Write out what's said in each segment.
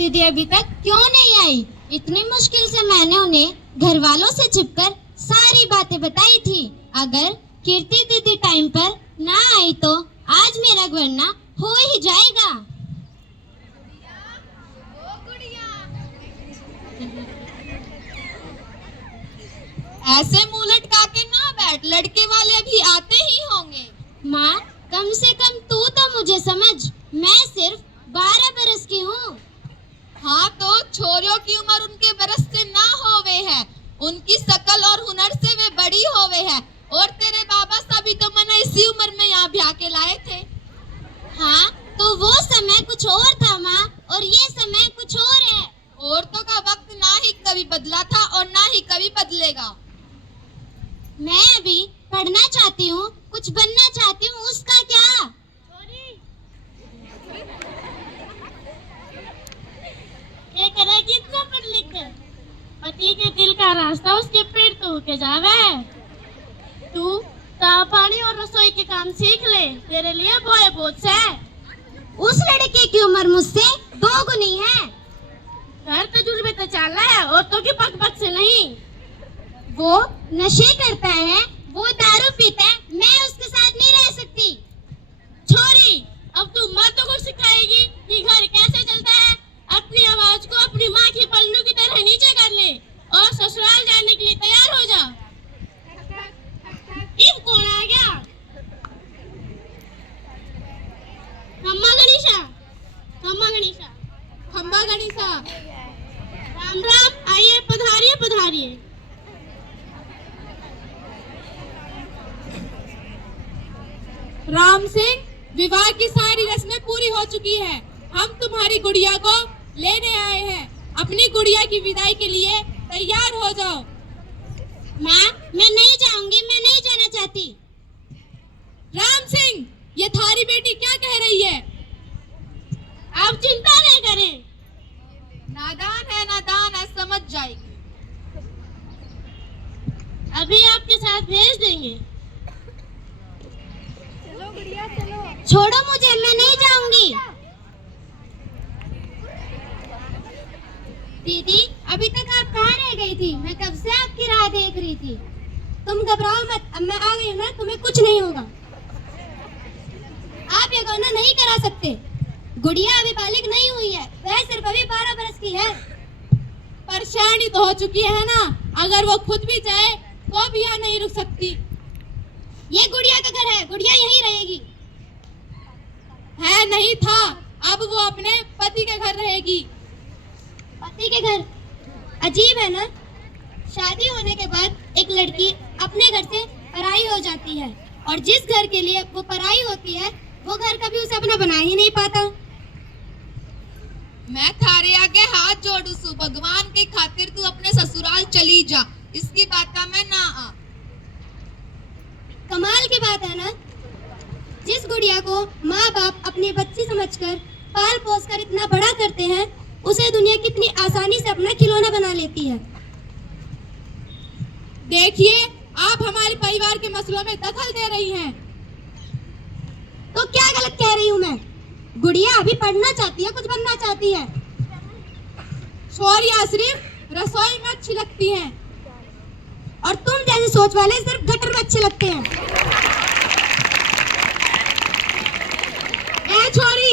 दीदी अभी तक क्यों नहीं आई? इतनी मुश्किल से मैंने उन्हें घर वालों से छिपकर सारी बातें बताई थी। अगर कीर्ति दीदी टाइम पर ना आई तो आज मेरा वरना हो ही जाएगा। ऐसे मुंह लटका के ना बैठ, लड़के वाले भी आते ही होंगे। माँ, कम से कम तू तो मुझे समझ, मैं सिर्फ 12 बरस की हूँ। हाँ तो छोरियों की उम्र उनके बरस से ना होवे है, उनकी शकल और हुनर से वे बड़ी होवे है। और तेरे बाबा साहब तो मना इसी उम्र में यहाँ ब्याह के लाए थे। हाँ तो वो समय कुछ और था माँ, और ये समय कुछ और है। औरतों का वक्त ना ही कभी बदला था और ना ही कभी बदलेगा। मैं अभी पढ़ना चाहती हूँ, कुछ बनना चाहती हूँ, उसका क्या? ये करेगी इतना पढ़ लिख कर? पति के दिल का रास्ता उसके पेट तो के जावे। तू ताव पानी और रसोई के काम सीख ले, तेरे लिए बोए बोझ से। उस लड़के की उम्र मुझसे 2 गुनी है। घर तजुर्बे तो चाला है, औरतों की पक पक से नहीं। वो नशे करता है, वो दारू पीता है, मैं उसके साथ नहीं रह सकती। छोरी, अब तू मर्दों को सिखाएगी कि घर कैसे चलता है? अपनी आवाज को अपनी माँ की पल्लू की तरह नीचे कर ले और ससुराल जाने के लिए तैयार हो जा। इब कौन आ गया? खम्बा गणेशा, खम्बा गणेशा, खम्बा गणेशा। राम राम, आइए पधारिए पधारिए। राम सिंह, विवाह की सारी रस्में पूरी हो चुकी है। हम तुम्हारी गुड़िया को लेने आए हैं। अपनी गुड़िया की विदाई के लिए तैयार हो जाओ। माँ, मैं नहीं जाऊंगी, मैं नहीं जाना चाहती। राम सिंह, ये थारी बेटी क्या कह रही है? आप चिंता नहीं करें। नादान है, समझ जाएगी। अभी आपके साथ भेज देंगे। चलो गुड़िया चलो। छोड़ो मुझे, मैं नहीं जाऊंगी। दीदी, अभी तक आप कहाँ रह गई थी? मैं कब से आपकी राह देख रही थी। तुम घबराओ मत, अब मैं आ गई ना, तुम्हें कुछ नहीं होगा। आप ये गौना नहीं करा सकते। गुड़िया अभी बालिग नहीं हुई है, वह सिर्फ अभी 12 बरस की है। परेशानी तो हो चुकी है ना, अगर वो खुद भी चाहे तो भी यहाँ नहीं रुक सकती। ये गुड़िया का घर है, गुड़िया यहीं रहेगी। है नहीं था, अब वो अपने पति के घर रहेगी। पति के घर? अजीब है ना, शादी होने के बाद एक लड़की अपने घर से पराई हो जाती है, और जिस घर के लिए वो पराई होती है वो घर कभी उसे अपना बना ही नहीं पाता। मैं थारे आगे हाथ जोड़ू सु, भगवान की खातिर तू अपने ससुराल चली जा, इसकी बात का मैं ना आ। कमाल की बात है ना, जिस गुड़िया को माँ बाप अपनी बच्ची समझकर पाल पोस कर इतना बड़ा करते हैं, उसे दुनिया कितनी आसानी से अपना खिलौना बना लेती है। देखिए, आप हमारे परिवार के मसलों में दखल दे रही हैं। तो क्या गलत कह रही हूँ मैं? गुड़िया अभी पढ़ना चाहती है, कुछ बनना चाहती है। शौर्या सिर्फ रसोई में अच्छी लगती हैं, और तुम जैसे सोच वाले सिर्फ गटर में अच्छे लगते हैं। ए छोरी,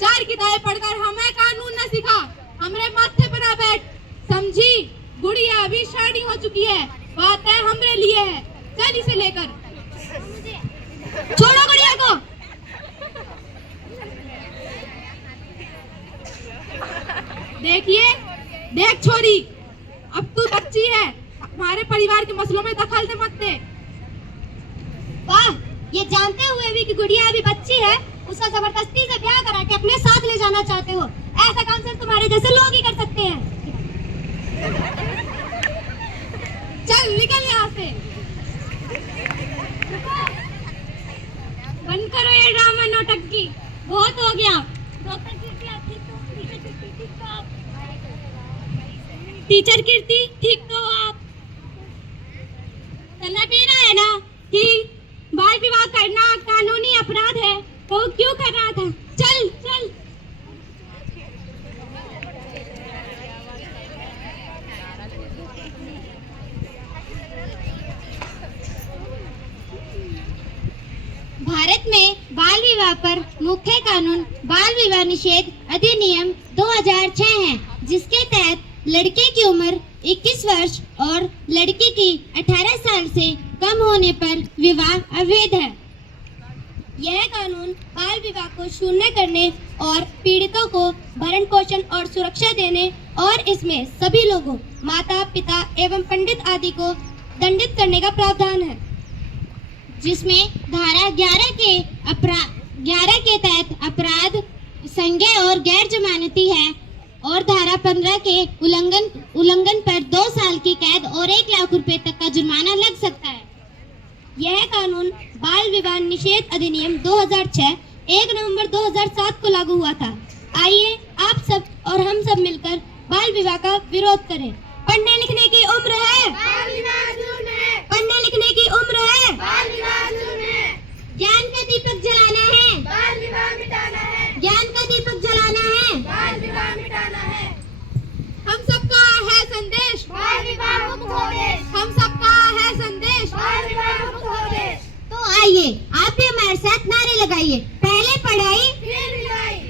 4 किताबें पढ़कर हमें कानून न सिखा, हमरे माथे पर आ बैठ, समझी? गुड़िया अभी शादी हो चुकी है, बात है हमरे लिए है। चल इसे लेकर। छोड़ो गुड़िया को। देखिए, देख छोरी, अब तू बच्ची है, हमारे परिवार के मसलों में दखल मत दे। वाह, ये जानते हुए भी कि गुड़िया अभी बच्ची है, उसका जबरदस्ती से ब्याह करा के अपने साथ ले जाना चाहते हो। ऐसा काम सिर्फ तुम्हारे जैसे लोग ही कर सकते हैं। चल निकल यहाँ से। बंद करो ये ड्रामा नौटंकी, बहुत हो गया। टीचर कीर्ति, ठीक तो हो आप? चलना पीना है ना कि बाल विवाह करना कानूनी अपराध है, तो क्यों कर रहा था? चल चल। विवाह पर मुख्य कानून बाल विवाह निषेध अधिनियम 2006 है, जिसके तहत लड़के की उम्र 21 वर्ष और लड़की की 18 साल से कम होने पर विवाह अवैध है। यह कानून बाल विवाह को शून्य करने और पीड़ितों को भरण पोषण और सुरक्षा देने और इसमें सभी लोगों, माता पिता एवं पंडित आदि को दंडित करने का प्रावधान है, जिसमें धारा 11 के तहत अपराध संज्ञेय और गैर जमानती है और धारा 15 के उल्लंघन पर 2 साल की कैद और 1 लाख रुपए तक का जुर्माना लग सकता है। यह कानून बाल विवाह निषेध अधिनियम 2006 1 नवंबर 2007 को लागू हुआ था। आइए आप सब और हम सब मिलकर बाल विवाह का विरोध करें। पढ़ने लिखने की उम्र है, पढ़ने लिखने की उम्र है, ज्ञान का दीपक जलाना है, ज्ञान का दीपक जलाना है, हम सबका है संदेश, हम सबका है संदेश। तो आइए आप भी हमारे साथ नारे लगाइए, पहले पढ़ाई,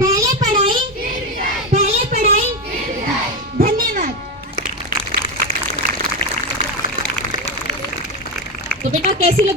पहले पढ़ाई, पहले पढ़ाई। धन्यवाद। तो बेटा कैसी लगी